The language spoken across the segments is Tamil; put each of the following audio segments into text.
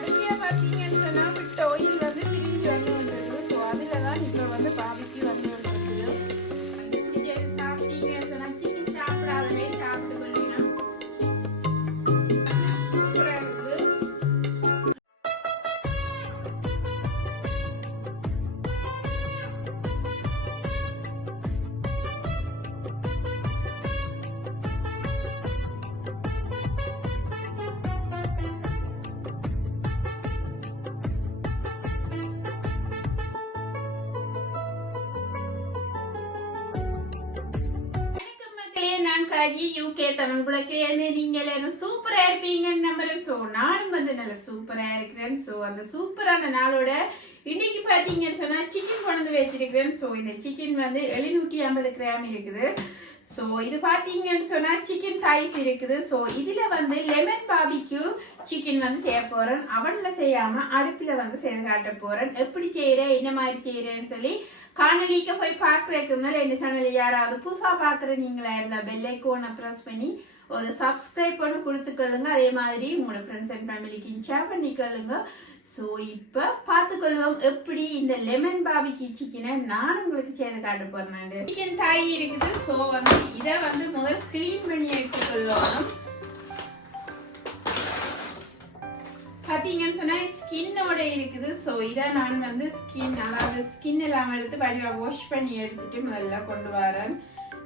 கடைசியா பாத்தீங்கன்னு சொன்னா விட்ட ஆயில் வந்து பிரிஞ்சு வந்து வந்தது. ஸோ அதுல தான் இப்போ வந்து பாபிக்கு வந்து வந்திருக்குது. சாப்பிட்டீங்கன்னு சொன்னா சிக்கன் சாப்பிடாதவே சாப்பிட்டு கொள்ளினா சூப்பரா இருக்குது. நான் காஜி யூகே தமிழ் புலக்கிலேருந்து நீங்கள் எல்லாரும் சூப்பரா இருப்பீங்கன்னு நம்புறேன். ஸோ நானும் வந்து நல்ல சூப்பரா இருக்கிறேன். ஸோ அந்த சூப்பரான நாளோட இன்னைக்கு பார்த்தீங்கன்னு சொன்னா சிக்கன் கொண்டு வச்சிருக்கிறேன். ஸோ இந்த சிக்கன் வந்து 750 கிராம் இருக்குது. ஸோ இது பார்த்தீங்கன்னு சொன்னா சிக்கன் தைஸ் இருக்குது. ஸோ இதுல வந்து லெமன் பாபிக்யூ சிக்கன் வந்து செய்ய போறேன். அவன்ல செய்யாம அடுப்புல வந்து செய்து காட்ட போறேன். எப்படி செய்யறேன் என்ன மாதிரி செய்யறேன்னு சொல்லி காணொலிக்கு போய் பார்க்கறதுக்கு முன்னாடி இந்த சேனல் யாராவது புதுசா பாக்குற நீங்களா இருந்தா பெல் ஐகானை பிரஸ் பண்ணி ஒரு சப்ஸ்கிரைப் பண்ணி கொடுத்துக்கொள்ளுங்க. அதே மாதிரி உங்களோட ஃப்ரெண்ட்ஸ் அண்ட் ஃபேமிலிக்கு ஷேர் பண்ணிக்கொள்ளுங்க. ஸோ இப்போ பார்த்துக்கொள்வோம் எப்படி இந்த லெமன் பாபிக்கு சிக்கனை நான் உங்களுக்கு செய்து காட்ட போறேன். சிக்கன் தாய் இருக்குது. ஸோ வந்து இதை வந்து முதல் கிளீன் பண்ணி எடுத்துக்கொள்ளணும். பார்த்தீங்கன்னு சொன்னா ஸ்கின்னோட இருக்குது. ஸோ இதை நான் வந்து ஸ்கின் எல்லாம் எடுத்து வடிவா வாஷ் பண்ணி எடுத்துட்டு முதல்ல கொண்டு வரேன்.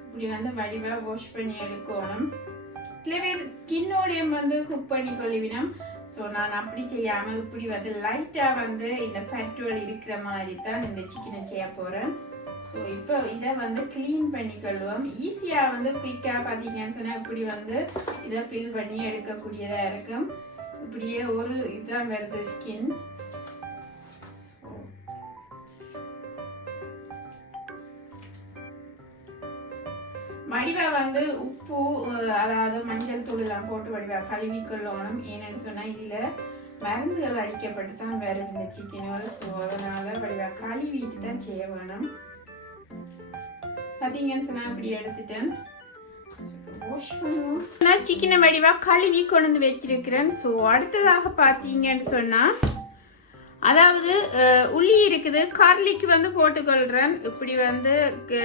இப்படி வந்து வடிவா வாஷ் பண்ணி எடுக்கணும். சில பேர் ஸ்கின்னோடையும் வந்து குக் பண்ணி கொள்ளுவினோம். ஸோ நான் அப்படி செய்யாம இப்படி வந்து லைட்டா வந்து இந்த பெட்ரோல் இருக்கிற மாதிரி தான் இந்த சிக்கனை செய்ய போறேன். ஸோ இப்போ இதை வந்து கிளீன் பண்ணிக்கொள்வோம். ஈஸியா வந்து குயிக்கா பார்த்தீங்கன்னு சொன்னா இப்படி வந்து இதை பில் பண்ணி எடுக்கக்கூடியதா இருக்கும். இப்படியே ஒரு இதுதான் வருது ஸ்கின். வடிவா வந்து உப்பு அதாவது மஞ்சள் தூள் எல்லாம் போட்டு வடிவா கழுவி கொள்ளணும். ஏன்னு சொன்னா இதுல மருந்துகள் அடிக்கப்பட்டு தான் வரும் இந்த சிக்கனோட. ஸோ அதனால வடிவா கழுவிட்டு தான் செய்ய வேணும். பார்த்தீங்கன்னு சொன்னா இப்படி எடுத்துட்டேன். சிக்கனை வடிவா கழுவி கொண்டு வச்சிருக்கிறேன். ஸோ அடுத்ததாக பார்த்தீங்கன்னு சொன்னா அதாவது உள்ளி இருக்குது. கார்லிக் வந்து போட்டுக்கொள்றேன். இப்படி வந்து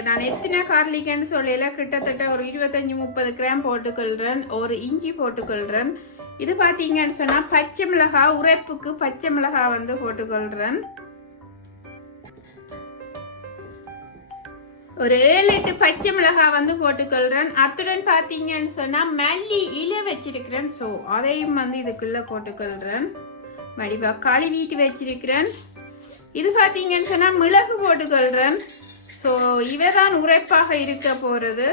நான் எத்தனை கார்லிக்னு சொல்லல கிட்டத்தட்ட ஒரு 25-30 கிராம் போட்டுக்கொள்றேன். ஒரு இஞ்சி போட்டுக்கொள்றேன். இது பார்த்தீங்கன்னு சொன்னா பச்சை மிளகாய் உரைப்புக்கு பச்சை மிளகாய் வந்து போட்டுக்கொள்றேன். ஒரு 7-8 பச்சை மிளகாய் வந்து போட்டுக்கொள்றேன். அத்துடன் பார்த்தீங்கன்னு சொன்னா மல்லி இலை வச்சிருக்கிறேன். ஸோ அதையும் வந்து இதுக்குள்ள போட்டுக்கொள்றேன். வடிவா கழுவிட்டு வச்சிருக்கிறேன். இது பார்த்தீங்கன்னு சொன்னா மிளகு போட்டுக்கொள்றேன். ஸோ இவைதான் உரைப்பாக இருக்க போறது.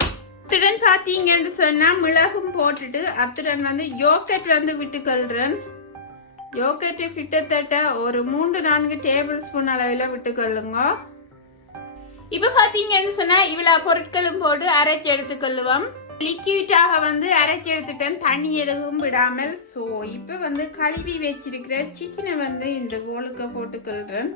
அத்துடன் பார்த்தீங்கன்னு சொன்னா மிளகும் போட்டுட்டு அத்துடன் வந்து யோகட் வந்து விட்டுக்கொள்றேன். யோகட் கிட்டத்தட்ட ஒரு 3-4 டேபிள் ஸ்பூன் அளவில் விட்டுக்கொள்ளுங்க. இப்ப பாத்தீங்கன்னு சொன்னா இவ்வளவு பொருட்களும் போட்டு அரைச்சு எடுத்துக்கொள்ளுவோம். லிக்விடாக வந்து அரைச்சு எடுத்துட்டேன், தண்ணி எதுவும் விடாமல். ஸோ இப்ப வந்து கழுவி வச்சிருக்கிற சிக்கனை வந்து இந்த போலுக்கு போட்டுக்கொள்றேன்.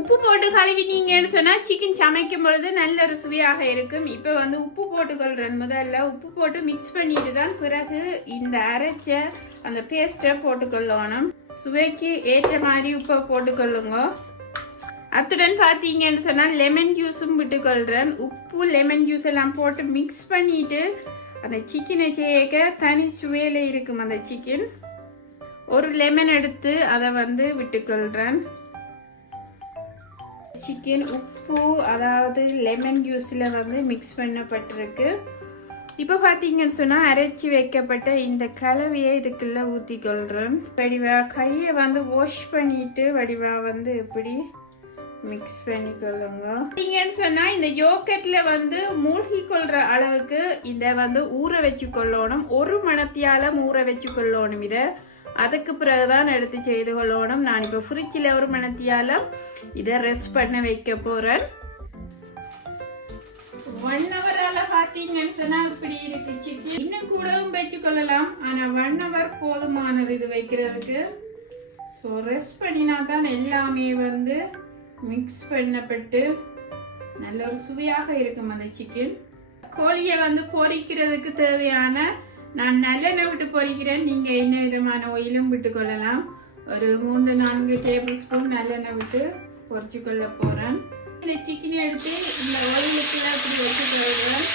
உப்பு போட்டு கழுவினீங்கன்னு சொன்னா சிக்கன் சமைக்கும் பொழுது நல்ல ஒரு சுவையாக இருக்கும். இப்ப வந்து உப்பு போட்டுக்கொள்றேன். முதல்ல உப்பு போட்டு மிக்ஸ் பண்ணிட்டு தான் பிறகு இந்த அரைச்ச அந்த பேஸ்ட்டை போட்டுக்கொள்ளணும். சுவைக்கு ஏற்ற மாதிரி உப்பை போட்டுக்கொள்ளுங்க. அத்துடன் பார்த்தீங்கன்னு சொன்னால் லெமன் ஜூஸும் விட்டுக்கொள்றேன். உப்பு லெமன் ஜூஸ் எல்லாம் போட்டு மிக்ஸ் பண்ணிட்டு அந்த சிக்கனை சேர்க்க தனி சுவையில இருக்கும் அந்த சிக்கன். ஒரு லெமன் எடுத்து அதை வந்து விட்டுக்கொள்றேன். சிக்கன் உப்பு அதாவது லெமன் ஜூஸ்ல வந்து மிக்ஸ் பண்ணப்பட்டிருக்கு. இப்போ பார்த்தீங்கன்னு சொன்னால் அரைச்சி வைக்கப்பட்ட இந்த கலவையை இதுக்குள்ள ஊற்றிக்கொள்கிறேன். வடிவா கையை வந்து வாஷ் பண்ணிட்டு வடிவா வந்து இப்படி மிக்ஸ் பண்ணிக்கொள்ளுங்க. பார்த்தீங்கன்னு சொன்னால் இந்த யோகட்ல வந்து மூழ்கி கொள்ற அளவுக்கு இதை வந்து ஊற வச்சு கொள்ளணும். 1 மணத்தியால ஊற வச்சு கொள்ளணும். இதை அதுக்கு பிறகுதான் எடுத்து செய்து கொள்ளணும். நான் இப்போ ஃப்ரிட்ஜில் 1 மணத்தியால இதை ரெஸ்ட் பண்ண வைக்க போறேன். 1 ஹவரால பார்த்தீங்கன்னு சொன்னா இப்படி இருக்கு சிக்கன். இன்னும் கூடவும் வச்சு கொள்ளலாம். ஆனா 1 ஹவர் போதுமானது இது வைக்கிறதுக்கு. ஸோ ரெஸ்ட் பண்ணினா தான் எல்லாமே வந்து மிக்ஸ் பண்ணப்பட்டு நல்ல ஒரு சுவையாக இருக்கும் அந்த சிக்கன். கோழியை வந்து பொரிக்கிறதுக்கு தேவையான நான் நல்லெண்ணெய் விட்டு பொரிக்கிறேன். நீங்க என்ன விதமான ஆயிலும் விட்டு கொள்ளலாம். ஒரு 3-4 டேபிள் ஸ்பூன் நல்லெண்ணெய் விட்டு பொரிச்சு கொள்ள போறேன். இந்த சிக்கனை எடுத்து இந்த ஆயிலுக்கு இப்படி வச்சு கொள்கிறேன்.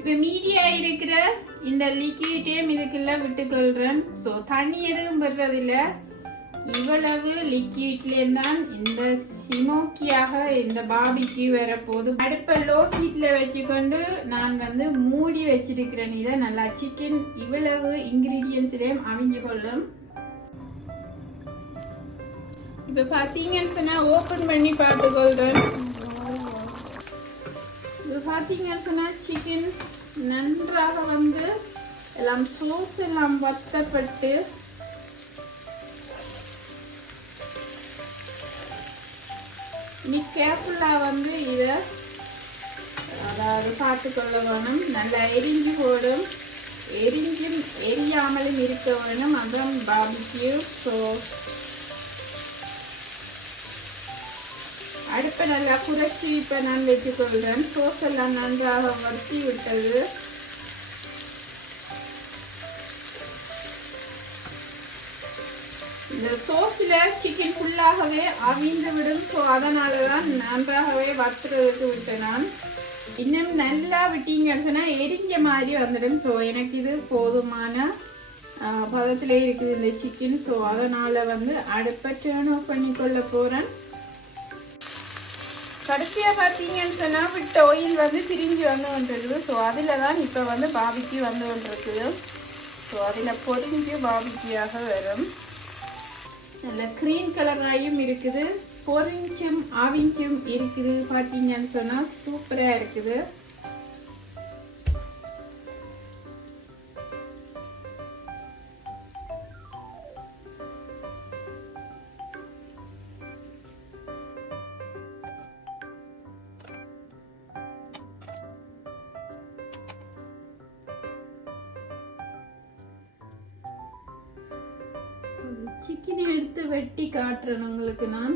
இப்போ மீடியா இருக்கிற இந்த லிக்விடையும் இதுக்குள்ள விட்டுக்கொள்றேன். ஸோ தண்ணி எதுவும் விடுறதில்ல. இவ்வளவு லிக்விட்லேயும் தான் இந்த சிமோக்கியாக இந்த பாபிக்கு வரப்போது. அடுப்பை லோ ஹீட்ல வச்சுக்கொண்டு நான் வந்து மூடி வச்சிருக்கிறேன். இதை நல்லா சிக்கன் இவ்வளவு இன்கிரீடியன்ஸ்லேயும் அவிஞ்சு கொள்ளும். இப்போ பார்த்தீங்கன்னு சொன்னா ஓப்பன் பண்ணி பார்த்துக்கொள்றேன். இப்போ பார்த்தீங்கன்னு சொன்னா சிக்கன் நன்றாக வந்து எல்லாம் சோஸ் எல்லாம் வத்தப்பட்டு நீ கேர்ஃபுல்லா வந்து இதை அதாவது பார்த்துக்கொள்ள வேணும். நல்லா எரிஞ்சு போடும். எரியாமலும் இருக்க வேணும். அப்புறம் பாபிக்யூ. ஸோ அடுப்பை நல்லா குறைச்சி இப்போ நான் வச்சுக்கொள்கிறேன். சோஸ் எல்லாம் நன்றாக வறுத்தி விட்டது. இந்த சோஸில் சிக்கன் ஃபுல்லாகவே அவிந்து விடும். ஸோ அதனால தான் நன்றாகவே வறுத்துறதுக்கு விட்டேன் நான். இன்னும் நல்லா விட்டீங்கன்னு சொன்னால் எரிஞ்ச மாதிரி வந்துடும். ஸோ எனக்கு இது போதுமான பதத்திலே இருக்குது இந்த சிக்கன். ஸோ அதனால் வந்து அடுப்பை டர்ன் ஆஃப் பண்ணி கொள்ள போகிறேன். கடைசியாக பார்த்தீங்கன்னு சொன்னால் விட்ட ஆயில் வந்து பிரிஞ்சு வந்து கொண்டிருக்குது. ஸோ அதில் தான் இப்போ வந்து பாபிக்கு வந்து கொண்டிருக்குது. ஸோ அதில் பொரிஞ்சு பாபிக்கியாக வரும். நல்ல க்ரீன் கலராயும் இருக்குது, பொரிஞ்சும் அவிஞ்சும் இருக்குது. பார்த்தீங்கன்னு சொன்னால் சூப்பராக இருக்குது. சிக்கனை எடுத்து வெட்டி காட்டுறேன் உங்களுக்கு நான்.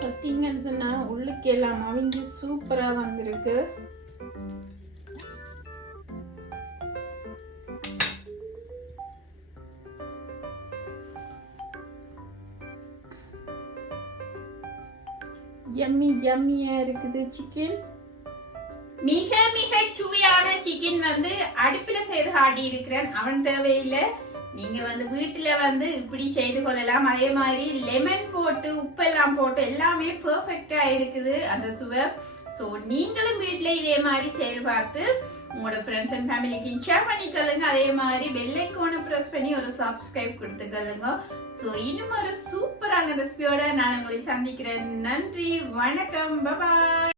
பார்த்தீங்கன்னா உள்ளுக்கு எல்லாம் அவிஞ்சு சூப்பரா வந்திருக்கு. யம்மியா இருக்குது சிக்கன். மிக மிக சுவையான சிக்கன் வந்து அடுப்புல செய்து காட்டி இருக்கிறேன். அவன் தேவையில்லை, நீங்க வந்து வீட்டுல வந்து இப்படி செய்து கொள்ளலாம். அதே மாதிரி லெமன் போட்டு உப்பெல்லாம் போட்டு எல்லாமே பெர்ஃபெக்டா இருக்குது அந்த சுவை. ஸோ நீங்களும் வீட்டுல இதே மாதிரி செய்து பார்த்து உங்களோட ஃப்ரெண்ட்ஸ் அண்ட் ஃபேமிலிக்கு ஷேர் பண்ணிக்கொள்ளுங்க. அதே மாதிரி பெல் ஐகானை பிரஸ் பண்ணி ஒரு சப்ஸ்கிரைப் கொடுத்துக்கொள்ளுங்க. ஸோ இன்னும் ஒரு சூப்பரான ரெசிபியோட நான் உங்களை சந்திக்கிறேன். நன்றி, வணக்கம், பாய்.